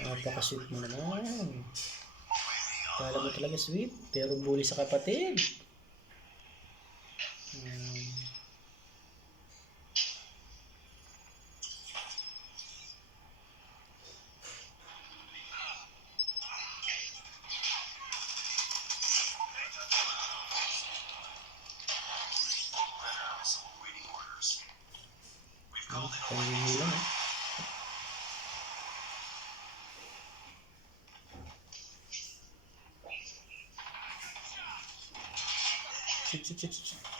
Napaka-sweet mo naman. Kala mo talaga sweet, pero bully sa kapatid. Panghingi lang eh. Shit.